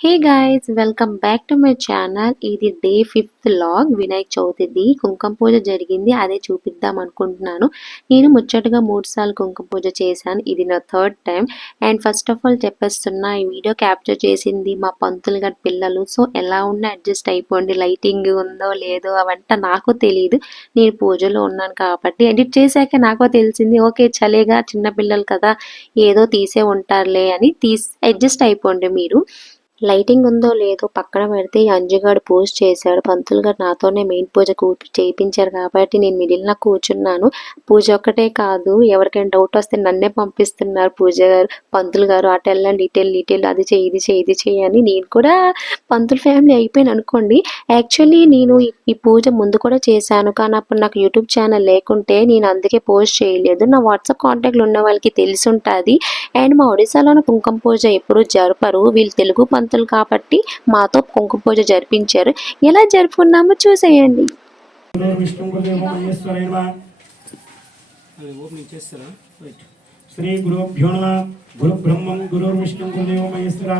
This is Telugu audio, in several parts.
Hey guys welcome back to my channel. ఇది డే 5th లాగ్. వినాయక చవితిది కుంకుమ పూజ జరిగింది, అదే చూపిద్దాం అనుకుంటున్నాను. నేను ముచ్చటగా 3 సార్లు కుంకుమ పూజ చేశాను, ఇది నా third time. And first of all చెప్పేస్తున్నా, ఈ వీడియో క్యాప్చర్ చేసింది మా పంతులు గారి పిల్లలు. సో ఎలా ఉన్నా అడ్జస్ట్ అయిపోండి, లైటింగ్ ఉందో లేదో అవంతా నాకు తెలియదు, నేను పూజలో ఉన్నాను కాబట్టి. ఎడిట్ చేశాక నాకు తెలిసింది, ఓకే చలేగా చిన్న పిల్లలు కదా ఏదో తీసే ఉంటారులే అని అడ్జస్ట్ అయిపోండి మీరు. లైటింగ్ ఉందో లేదో పక్కన పెడితే ఈ అంజుగాడు పూజ చేశాడు. పంతులు గారు నాతోనే మెయిన్ పూజ చేయించారు కాబట్టి నేను మిడిల్ కూర్చున్నాను. పూజ ఒక్కటే కాదు, ఎవరికైనా డౌట్ వస్తే నన్నే పంపిస్తున్నారు పూజ గారు, పంతులు గారు అటు వెళ్ళండి డీటెయిల్ అది చేయి ఇది చేయి ఇది చేయి అని. నేను కూడా పంతులు ఫ్యామిలీ అయిపోయాను అనుకోండి. యాక్చువల్లీ నేను ఈ పూజ ముందు కూడా చేశాను, కానీ అప్పుడు నాకు యూట్యూబ్ ఛానల్ లేకుంటే నేను అందుకే పోస్ట్ చేయలేదు. నా వాట్సాప్ కాంటాక్ట్లు ఉన్న వాళ్ళకి తెలిసి ఉంటుంది. అండ్ మా ఒడిశాలోని కుంకుమ పూజ ఎప్పుడు జరపరు, వీళ్ళు తెలుగు పంతులు కాబట్టి మాతో కుంకుమ పూజ జరిపించారు. ఎలా జరుపుకున్నామో చూసేయండి. శ్రీ గురుభ్యో నమః. గురు బ్రహ్మం గురు విష్ణు గురుదేవ మహేశ్వర.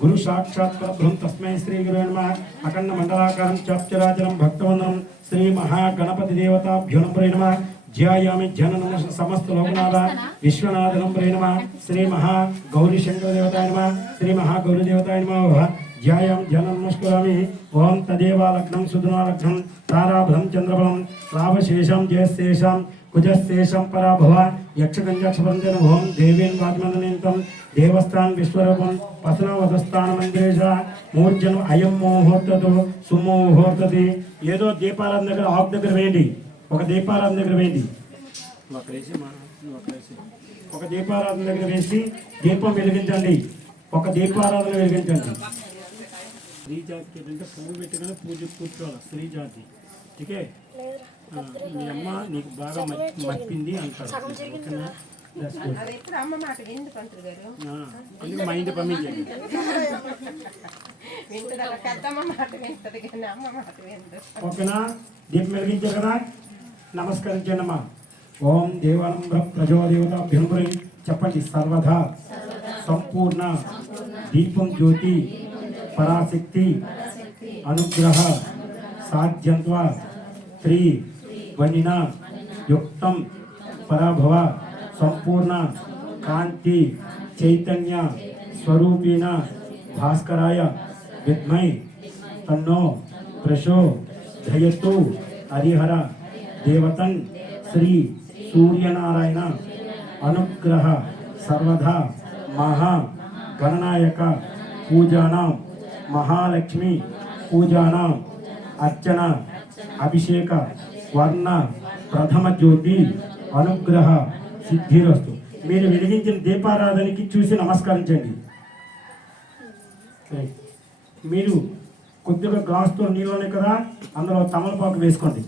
గురు సాక్షాత్ పరబ్రహ్మ తస్మై శ్రీ గురు నమః. అఖండ మండలాకారం చరాచరం భక్తవందనం శ్రీ మహాగణపతి దేవతాభ్యో నమః. ధ్యాయామి జనన సమస్త లోకనాథ విశ్వనాథనం ప్రేమ. శ్రీ మహా గౌరీ శంకర దేవతాయ నమః. శ్రీ మహా గౌరీ దేవతాయ నమః. ధ్యాయం జనం నమస్కరామి. ఓం తదేవా లగ్నం సుధనా లగ్నం తారాభం చంద్రబలం రావశేషం జయశేషం కుజశేషం పరాభవ యక్షగంజక్షపరంజన ఓం దేవేన్ వాగ్మందనేంతం దేవస్థాన్ విశ్వరూపం పసనవదస్థాన మందిరేశ మూర్జనం అయం ముహూర్తతో సుముహూర్తతి. ఏదో దీపారాధన దగ్గర ఆకు దగ్గర వేయండి, ఒక దీపారాధన దగ్గర వేయండి, ఒక దీపారాధన దగ్గర వేసి దీపం వెలిగించండి, ఒక దీపారాధన వెలిగించండి. స్త్రీ జాతికి ఏంటంటే పువ్వు పెట్టుకుని పూజ కూర్చోవాలి, స్త్రీ జాతి. ఓకే, మీ అమ్మ నీకు బాగా మప్పింది అంటారు, ఓకేనా? అందుకు మా ఇంటి పంపించండి. ఓకేనా? దీపం వెలిగించారు కదా, నమస్కరించండి అమ్మా. ఓం దేవానం ప్రజోదేవతాభ్యంపురి చెప్పండి. సర్వదా సంపూర్ణ దీపం జ్యోతి పరాశక్తి అనుగ్రహ సాధ్యంత్వ త్రీ వనిన యుక్తం పరాభవ సంపూర్ణ కాంతి చైతన్య స్వరూపేణ భాస్కరాయ విద్మై తన్నో ప్రచోదయతు. హరిహర దేవతన్ శ్రీ సూర్యనారాయణ అనుగ్రహ సర్వదా మహా గణనాయక పూజానాం మహాలక్ష్మి పూజానాం అర్చన అభిషేక వర్ణ ప్రథమ జ్యోతి అనుగ్రహ సిద్ధిరస్తు. మీరు వెలిగించిన దీపారాధనకి చూసి నమస్కరించండి. మీరు కొద్దిగా గ్లాస్తో నీళ్ళనే కదా, అందులో తమలపాకు వేసుకోండి.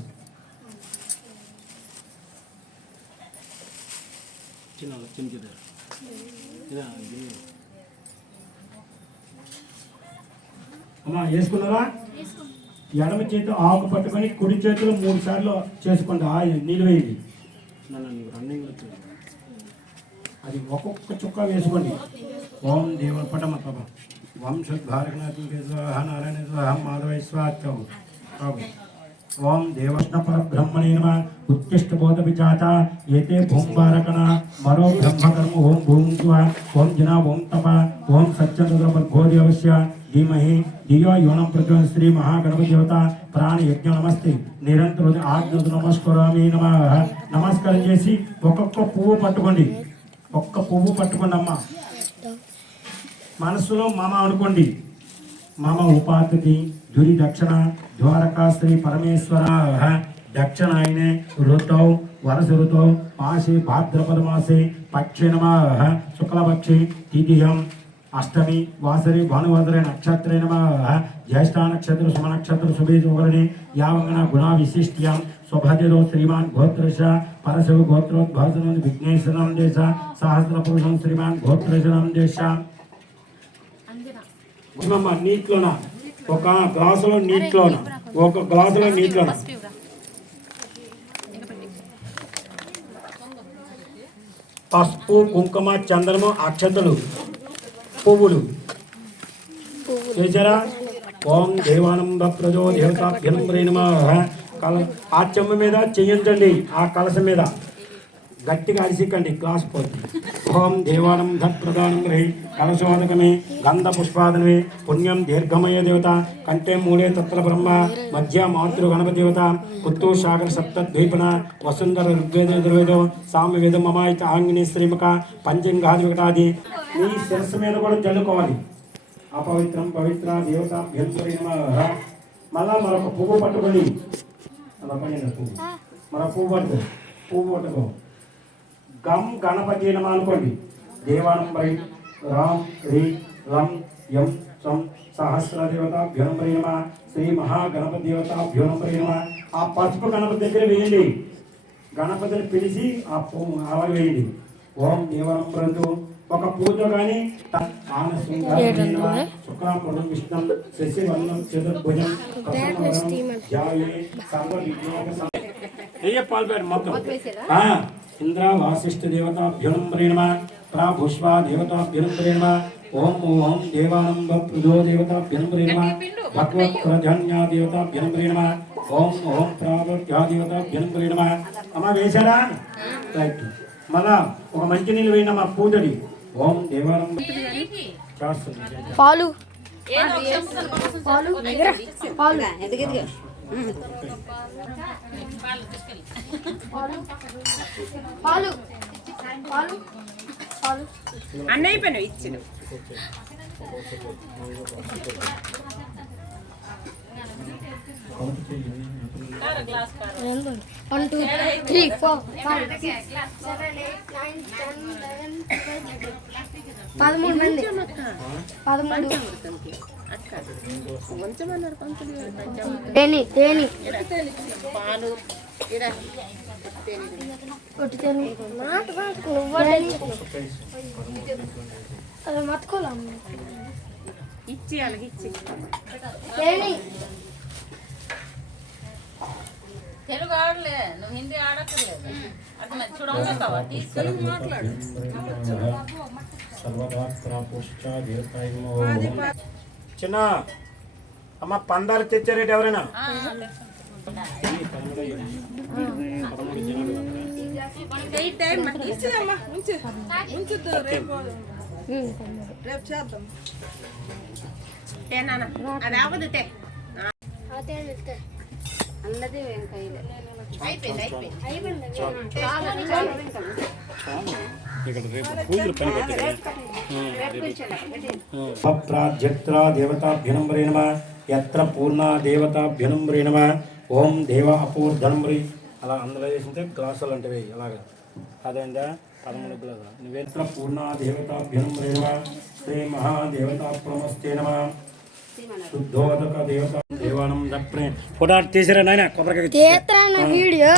అమ్మా వేసుకున్నారా? ఎడమ చేతి ఆకు పట్టుకొని కుడి చేతిలో 3 సార్లు చేసుకోండి. నీళ్ళు వేయండి, అది ఒక్కొక్క చుక్క వేసుకోండి. ఓం దేవ పటమ పమ వంశద్వారకనాథ నారాయణ స్వాహ మాధవ స్వాహ. ఓం దేవష్ణ పరబ్రహ్మణే నమః. ఉత్తిష్ట బోధ విచాత ఏతే భూంబారకణ మరో బ్రహ్మకర్మ. ఓం భూం స్వ ఓం జన ఓం తప ఓం సత్యంద్రవర్గోది అవశ్య ధీమహి ధియో యోనం ప్రచోదయాత్. శ్రీ మహాగణపతి దేవత ప్రాణ యజ్ఞ నమస్తే నిరంతర ఆజ్ఞ నమస్కరామి నమః. నమస్కారం చేసి ఒక్కొక్క పువ్వు పట్టుకోండి, ఒక్క పువ్వు పట్టుకోండి అమ్మ. మనస్సులో మామ అనుకోండి. మమ ఉపాతిథి ధురి దక్షిణ ద్వారకా శ్రీ పరమేశ్వర దక్షిణాయనే ఋతౌ వరస ఋతౌ మాసే భాద్రపద మాసే పక్షే నమః. శుక్లపక్షే తిథియం అష్టమి వాసరి భానువాసరే నక్షత్రే నమః. జ్యేష్ఠ నక్షత్ర సుమ నక్షత్ర శుభేజోగరణి యావంగన గుణా విశిష్ట్యాం స్వభజలో శ్రీమాన్ గోత్రశ పరశివ గోత్రోద్భాసనం విఘ్నేశ్వరం దేశ సహస్ర పురుషం శ్రీమాన్ గోత్రశనం దేశ. నీటిలోన ఒక గ్లాసులో నీటిలోన ఒక గ్లాసులో నీటిలోన పసుపు కుంకుమ చందనము అక్షతలు పువ్వులు చేశారా? ఓం దేవానంద ప్రజో దేవతాభ్యం నమః. ఆ చెంబు మీద చెయ్యించండి, ఆ కలశం మీద గట్టిగా అరిసికండి, క్లాస్ పోతుంది. ఓం దేవానం ధత్ప్రదానం రై కలశోదకమే గంధ పుష్పాదనమే పుణ్యం దీర్ఘమయ దేవత కంఠే మూలే తత్ర బ్రహ్మ మధ్య మాతృ గణపతి దేవత పుత్తు సాగర సప్త ద్వీపన వసుంధర ఋగ్వేద దుర్వేదో సామవేద మమాయిత ఆంగిని శ్రీముఖ పంచంగాది ఒకటాది మీ శిరస్సు మీద కూడా జల్లుకోవాలి. అపవిత్రం పవిత్ర దేవత భ్యంతరైన మళ్ళా మరొక పువ్వు పట్టుకొని పువ్వు మరొక పువ్వు పట్టుకో గం గణపతి నమ అనుకోండి. దేవానం రై రామ్ రీ రం యం సం సహస్ర దేవతాభ్యోనంబరి నమ శ్రీ మహాగణపతి దేవతాభ్యోనంబరి నమ. ఆ పసుపు గణపతి దగ్గర వేయండి, గణపతిని పిలిచి ఆ పువ్వు అలాగే వేయండి. ఓం దేవానంబరంతు ఒక పూజ కానీ శుక్రాంబరం విష్ణం శశివర్ణం చతుర్భుజం పాల్పేరు మొత్తం. ఇంద్ర వాసిష్ఠ దేవతాభ్యునంబరే నమ ప్రాభుష్వా దేవతాభ్యునంబరే నమ. ఓం ఓం దేవానంబ పృథో దేవతాభ్యునంబరే నమ భగవత్ ప్రధాన్యా దేవతాభ్యునంబరే నమ. ఓం ఓం ప్రావత్యా దేవతాభ్యునంబరే నమ. అమ్మ వేశారా? రైట్. మళ్ళా ఒక మంచి నీళ్ళు వేయిన మా పూజడి. ఓం దేవానంబ పాలు పాలు అన్నయ్య పని ఇచ్చిన One, two, three, four, five, six, 7, 8, 9, 10, 11, 12, 13 మంది 13 తేని తేని పాలు ఒట్టి తేని అది మత్తుకోలే ఇచ్చి అలాగే ఇచ్చి తేని తెలుగు ఆడలే, నువ్వు హిందీ ఆడక్కర్లేదు. అది చూడవుతావా తీసుకొని మాట్లాడు. చిన్న అమ్మ పందాలు తెచ్చారేటి ఎవరైనా? అది అవ్వదు అన్నది వెంకయ్య అయిపోయింది ప్రాజ్యత్రా దేవతాభ్యనంబరే నమ యత్ర పూర్ణ దేవతాభ్యనంబరే నమ. ఓం దేవ అపూర్ధనంబరి. అలా అందులో వేసింటే గ్లాసులు అంటే అలాగా అదేందా 13 గ్లాసు. నువ్వేత్ర పూర్ణ దేవతాభ్యనంబరే నమ శ్రీ మహాదేవతా ప్రమస్తే నమ శుద్ధోదక దేవత దేవానం దప్రే. ఫోటో తీసిరా నాయన కొబ్బరికాయ వీడియో.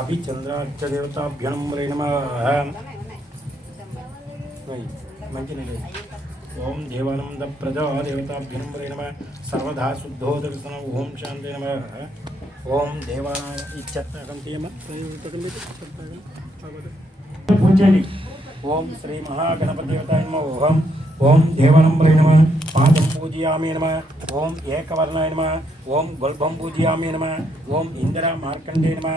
అభిచంద్రాక్ష దేవతాభ్యనంబరే నమ. మంచి నీళ్ళు. ఓం దేవానంద ప్రజా దేవతాభ్యనంబరే నమ సర్వదా శుద్ధోదక ఓం శాంతి నమ. ఓం దేవాన పూజండి. ఓం శ్రీ మహాగణపతి దేవతాయ నమ. ఓం ఓం దేవానంబరే నమ పాదం పూజయామి నమ. ఓం ఏకవర్ణాయ నమ. ఓం గొల్భం పూజయామి నమ. ఓం ఇందిరా మార్కండే నమ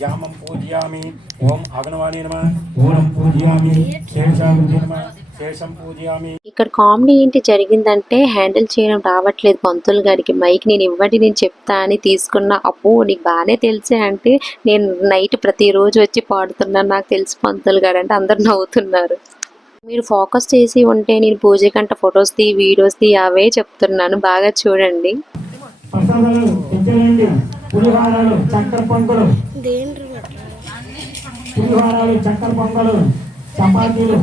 జామం పూజయామి. ఓం అగనవాణి నమ ఓం పూజయామి. శేషావృతి నమ శేషం పూజయామి. ఇక్కడ కామెడీ ఏంటి జరిగిందంటే హ్యాండిల్ చేయడం రావట్లేదు పంతులు గారికి. మైక్ నేను ఇవ్వండి నేను చెప్తా అని తీసుకున్న. అప్పు నీకు బాగానే తెలిసే అంటే నేను నైట్ ప్రతిరోజు వచ్చి పాడుతున్నాను నాకు తెలిసి పంతులు గారు అంటే అందరు నవ్వుతున్నారు. మీరు ఫోకస్ చేసి ఉంటే నేను పూజ గంట ఫొటోస్ తీ వీడియోస్ తీ అవే చెప్తున్నాను, బాగా చూడండి. చక్కెర పొంగలు చపాతీలు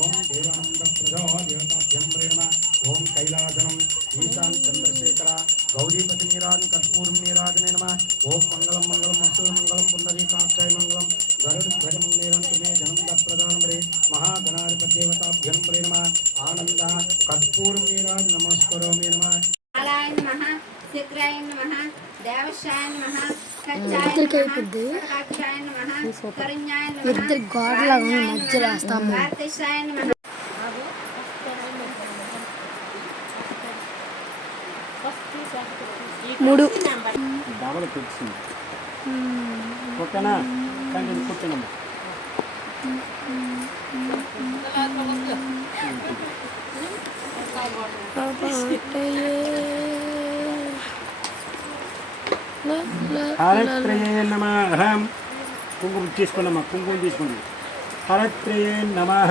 ఓం దేవానంద ప్రజా దేవతాభ్యంబరే నమ. ఓం కైలాసనం ఈశాన్ చంద్రశేఖర గౌరీపతి నీరాజ కర్పూరం నీరాజనే నమ. ఓం మంగళం మంగళం అస్తు మంగళం పుండరీకాక్షాయ మంగళం గరుడు ధ్వజమం నీరంతుమే జనంద ప్రధానమరే మహాగణాధిపతి దేవతాభ్యంబరే నమ. ఆనంద కర్పూరం నీరాజ నమస్కరోమి నమ. శుక్రాయ నమః దేవశాయ నమః కచ్చాయ సింక్ అయిపోద్ది. ఇద్దరు గోడలాగా మధ్యలో వేస్తాము. మూడు డబల్ కుట్టింది ఓకేనా కంటిన్యూ కుట్టినమ్మా హరత్రయే నమః కుంకుమ తీసుకోండమ్మా కుంకుమ తీసుకోండి హరత్రయే నమః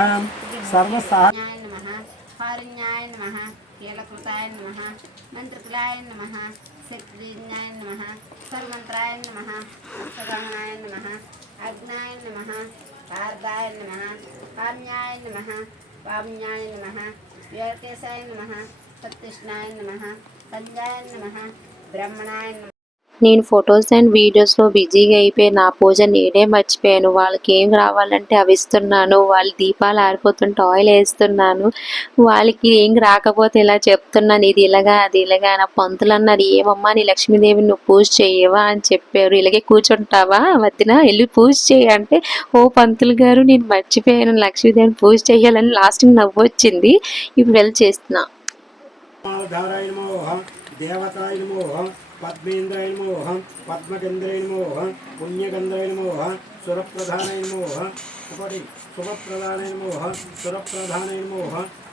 సర్వసహ కారుణ్యాయ నమః కీలకృతాయ నమః మంత్రకులాయ నమః శక్తిజ్ఞాయ నమః సర్వమంత్రాయ నమః అష్టగమనాయ నమః అగ్నాయ నమః పార్దాయ నమః పామ్యాయ నమః పామ్యాయ నమః వీరకేశాయ నమః సత్కృష్ణాయ నమః సంజాయ నమః బ్రహ్మణాయ నమః. నేను ఫొటోస్ అండ్ వీడియోస్లో బిజీగా అయిపోయి నా పూజ నేనే మర్చిపోయాను. వాళ్ళకి ఏం రావాలంటే అవి ఇస్తున్నాను. వాళ్ళు దీపాలు ఆరిపోతుంటే ఆయిల్ వేస్తున్నాను. వాళ్ళకి ఏం రాకపోతే ఇలా చెప్తున్నాను, ఇది ఇలాగా అది ఇలాగా. నా పంతులు అన్నారు, ఏమమ్మా నీ లక్ష్మీదేవిని నువ్వు పూజ చేయవా అని చెప్పారు. ఇలాగే కూర్చుంటావా వద్దున వెళ్ళి పూజ చేయి అంటే, ఓ పంతులు గారు నేను మర్చిపోయాను లక్ష్మీదేవిని పూజ చేయాలని లాస్ట్కి నవ్వు వచ్చింది. ఇప్పుడు వెళ్ళి చేస్తున్నా. దేవతాయ నమో పద్మేంద్రాయ నమో పద్మగంధ్రాయ నమో పుణ్యగంధ్రాయ నమో సురప్రధానాయ నమో ఒకటి శుభప్రధానాయ నమో సురప్రధానాయ నమో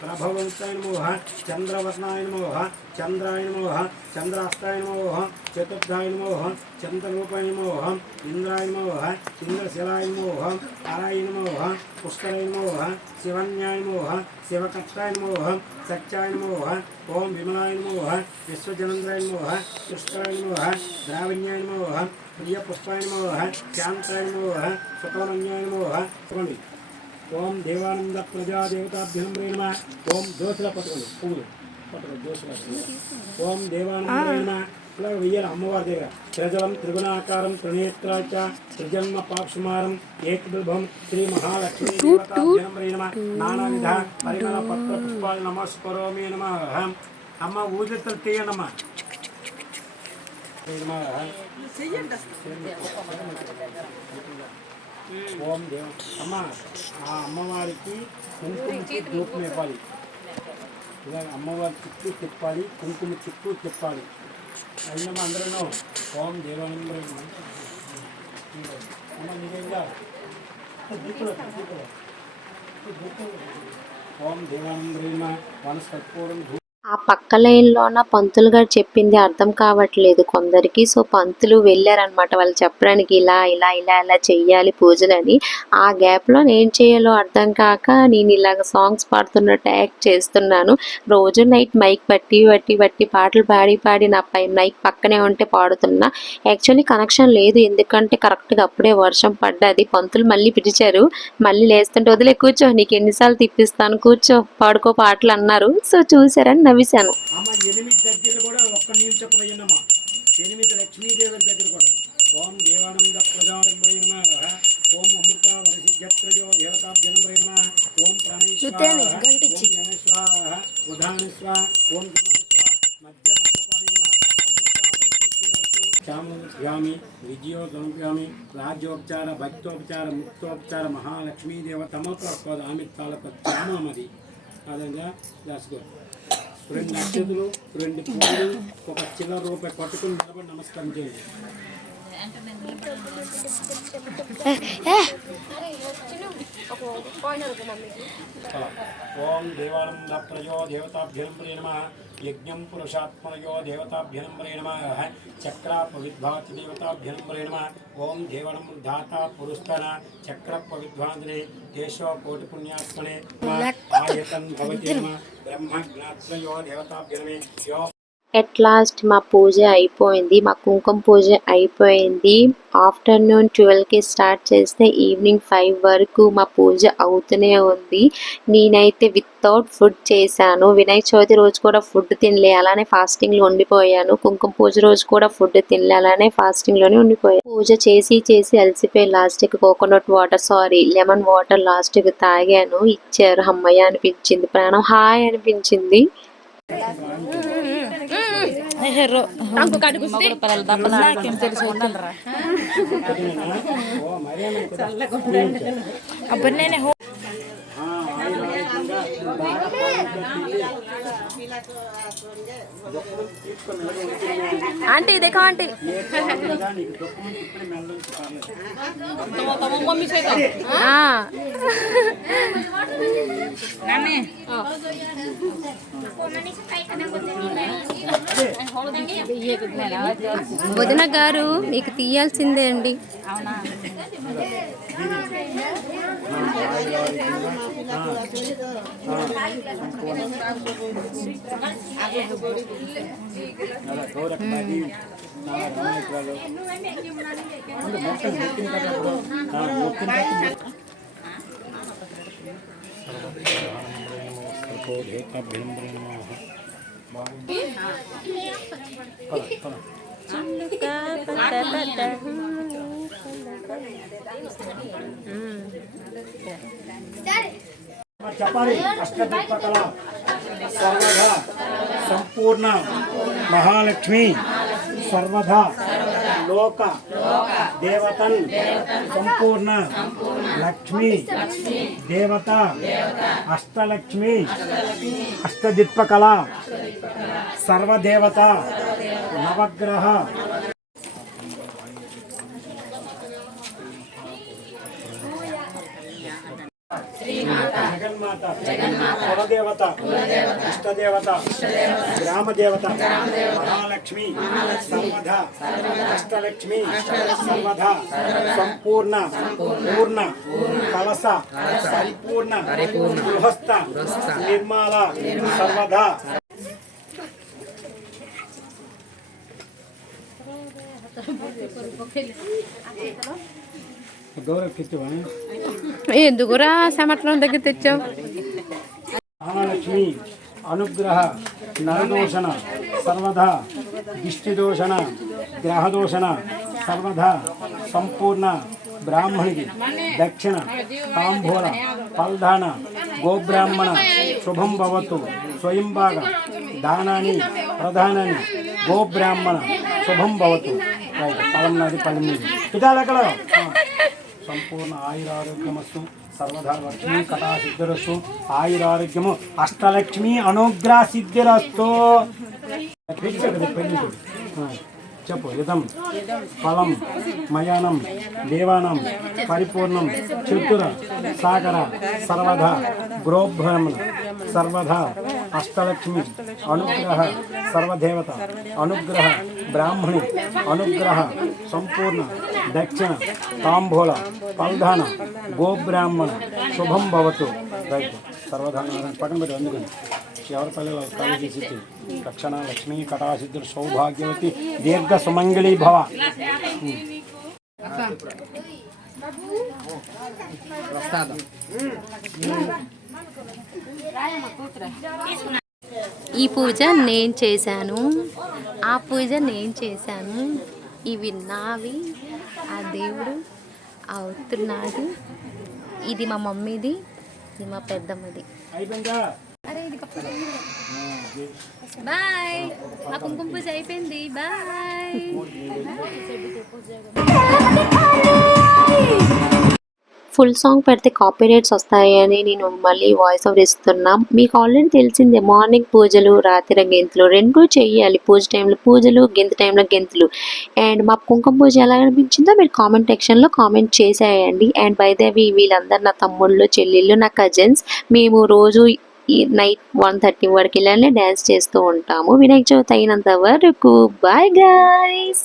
ప్రభవంతాయ నమో చంద్రవర్ణాయ నమో చంద్రాయ నమో చంద్రాస్తాయ నమో చతుర్థాయ నమో చంద్రరూపాయ నమో ఇంద్రాయ నమో ఇంద్రశిలాయ నమో హరాయ నమో పుష్కరాయ నమో శివన్యాయ నమో శివకర్తాయ నమో సత్యాయ నమో ఓం విమలాయ నమో విశ్వజనంద్రాయ నమో పుష్కరాయ నమో ద్రావణ్యాయ నమో ప్రియ పుష్పాయ నమో శాంతాయ నమో సుఖవన్యాయ నమో చూడండి. ఓం దేవానంద ప్రజాదేవతాభ్యం నమః. ఓం దోశల పట్టుకోండి పువ్వులు పట్టుకోండి దోశల. ఓం దేవానంద నమః. ఇలా వెయ్యాలి అమ్మవారి దగ్గర. త్రిజలం త్రిగుణాకారం త్రినేత్రాచ త్రిజన్మ పాక్షుమారం ఏకబిల్భం శ్రీ మహాలక్ష్మీ దేవతాభ్యం నమః. నానావిధ పరిమళ పత్ర పుష్పాలు నమస్కరోమి నమః. అమ్మ ఊదితలు తీయనమ్మా. ఓం దేవ అమ్మ ఆ అమ్మవారికి కుంకుమ ధూపం ఇవ్వాలి. ఇలా అమ్మవారి చుట్టూ తిప్పాలి, కుంకుమ చుట్టూ తిప్పాలి. అయినమ్మా అందరూ ఓం దేవానంద అమ్మ నిజంగా ఓం దేవానంద వనస్పూరం. ఆ పక్క లైన్లోన పంతులు గారు చెప్పింది అర్థం కావట్లేదు కొందరికి. సో పంతులు వెళ్ళారనమాట వాళ్ళు చెప్పడానికి, ఇలా ఇలా ఇలా ఇలా చెయ్యాలి పూజలని. ఆ గ్యాప్లో నేను చేయాలో అర్థం కాక నేను ఇలాగ సాంగ్స్ పాడుతున్నట్టు యాక్ట్ చేస్తున్నాను. రోజు నైట్ మైక్ బట్టి పాటలు పాడి నా మైక్ పక్కనే ఉంటే పాడుతున్నా. యాక్చువల్లీ కనెక్షన్ లేదు, ఎందుకంటే కరెక్ట్గా అప్పుడే వర్షం పడ్డది. పంతులు మళ్ళీ పిలిచారు, మళ్ళీ లేస్తుంటే వదిలే కూర్చో నీకు ఎన్నిసార్లు తిప్పిస్తాను కూర్చో పాడుకో పాటలు అన్నారు. సో చూసారని నవ్విశాను. అమ్మ 8 దగ్గర కూడా ఒక్క నీళ్ళు చొక్క వేయనమ్మా. 8 లక్ష్మీదేవి దగ్గర కూడా ఓం దేవానంద ప్రజారంభయ నమః. ఓం అమృత వరసిద్ధ్యత్రజో దేవతాభ్యం నమః. ఓం ప్రణయస్వాహ ఓం యమస్వాహ ఉదానస్వాహ ఓం ధర్మస్వాహ మధ్యమధ్యపాయ నమః. అమృత వరసిద్ధిరస్తు చాముద్భ్యామి విజయోగంభ్యామి రాజ్యోపచార భక్తోపచార ముక్తోపచార మహాలక్ష్మీదేవ తమోపద ఆమిత్తాలకు చామమది అదంగా దాసుకో. 2 అక్షతులు 2 పూలు ఒక చిల్లర రూపాయి పట్టుకుని నిలబడి నమస్కారం చేయండి. ఓం దేవానంద ప్రజో దేవతాభ్యం నమః. యజ్ఞం పురుషాత్మనయో దేవతాభ్యం నమః. చక్రాపవిద్భాతి దేవతాభ్యం నమః. ఓం దేవనం ధాతా పురుస్తన చక్రపవిద్వాంతనే దేశో కోటి పుణ్యాత్మనే ఆయతన్ భవతి నమః. బ్రహ్మజ్ఞాత్రయో దేవతాభ్యం యో. ఎట్ లాస్ట్ మా పూజ అయిపోయింది, మా కుంకుమ పూజ అయిపోయింది. ఆఫ్టర్నూన్ 12కి స్టార్ట్ చేస్తే ఈవినింగ్ 5 వరకు మా పూజ అవుతూనే ఉంది. నేనైతే వితౌట్ ఫుడ్ చేశాను. వినాయక చవితి రోజు కూడా ఫుడ్ తినలే, అలానే ఫాస్టింగ్లో ఉండిపోయాను. కుంకుమ పూజ రోజు కూడా ఫుడ్ తినలే, అలానే ఫాస్టింగ్లోనే ఉండిపోయాను. పూజ చేసి అలసిపోయి లాస్ట్కి కోకోనట్ వాటర్ లెమన్ వాటర్ లాస్ట్కి తాగాను. ఇచ్చారు, అమ్మయ్య అనిపించింది, ప్రాణం హాయ్ అనిపించింది. మొగుడు పిల్లలు దప్పన నాకేం తెలుసు ఉండండిరా. आंटी देखो आंटी मम्मी से हाँ नानी వదిన గారు మీకు తీయాల్సిందే అండి. అవునా చెప్పాలి. అష్టదిక్పకల సర్వదా సంపూర్ణ మహాలక్ష్మి సర్వదా లోక దేవతన్ సంపూర్ణ లక్ష్మి దేవత అష్టలక్ష్మి అష్టదిక్పకల సర్వదేవత నవగ్రహ జగన్మాత కులదేవత ఇష్టదేవత గ్రామదేవత మహాలక్ష్మి సర్వదా అష్టలక్ష్మి సర్వదా సంపూర్ణ పూర్ణ కలస పరిపూర్ణ గృహస్థ నిర్మల సర్వదా గౌరవ ఎందుకురా సమట్నం దగ్గర తెచ్చావు. మహాలక్ష్మి అనుగ్రహ నరదోషణ సర్వదా దిష్టిదోషణ గ్రహదోషణ సర్వదా సంపూర్ణ బ్రాహ్మణికి దక్షిణ తాంబూల ఫల్దాన గోబ్రాహ్మణ శుభం భవతు స్వయంభాగ దానాన్ని ప్రధానాన్ని గోబ్రాహ్మణ శుభం భవతు పలం నాది పలం నీది పితాలెక్కడ సంపూర్ణ ఆయురారోగ్యమస్తు సర్వదా లక్ష్మీ కటా సిద్ధిరస్తు ఆయురారోగ్యము అష్టలక్ష్మి అనుగ్రహ సిద్ధిరస్తు. చెప్పు ఇదం ఫలం మయానం దేవానం పరిపూర్ణం చతుర సాగర సర్వదా గృహబ్రహ్మణ సర్వదా అష్టలక్ష్మి అనుగ్రహ సర్వదేవత అనుగ్రహ బ్రాహ్మణి అనుగ్రహ సంపూర్ణ దక్షిణ తాంబూల ఫల్దాన గోబ్రాహ్మణ శుభం భవతు. రైట్ సర్వధాన పక్కన పెట్టి అందుకని ఎవరి పల్లెలు కాలేజీ సిద్ధి రక్షణ లక్ష్మీ కటాసిద్ధులు సౌభాగ్యవతి దీర్ఘ సుమంగళీ భవ. ఈ పూజ నేను చేశాను, ఆ పూజ నేను చేశాను, ఇవి నావి, ఆ దేవుడు ఆ అవుతున్నాడు, ఇది మా మమ్మీది, ఇది మా పెద్దమ్మది. బాయ్, మా కుంకుమ పూజ అయిపోయింది. బాయ్. ఫుల్ సాంగ్ పెడితే కాపీరైట్స్ వస్తాయని నేను మళ్ళీ వాయిస్ ఓవర్ ఇస్తున్నా. మీకు ఆల్రెడీ తెలిసిందే, మార్నింగ్ పూజలు రాత్రి గెంతులు రెండూ చెయ్యాలి. పూజ టైంలో పూజలు, గెంతు టైంలో గెంతులు. అండ్ మా కుంకుమ పూజ ఎలా అనిపించిందో మీరు కామెంట్ సెక్షన్లో కామెంట్ చేసేయండి. అండ్ బై ద వే వీళ్ళందరూ నా తమ్ముళ్ళు చెల్లెళ్ళు నా కజిన్స్. మేము రోజు ఈ నైట్ 1:30 వరకు ఇలానే డ్యాన్స్ చేస్తూ ఉంటాము వినాయక చవితి అయినంత వరకు. Bye guys.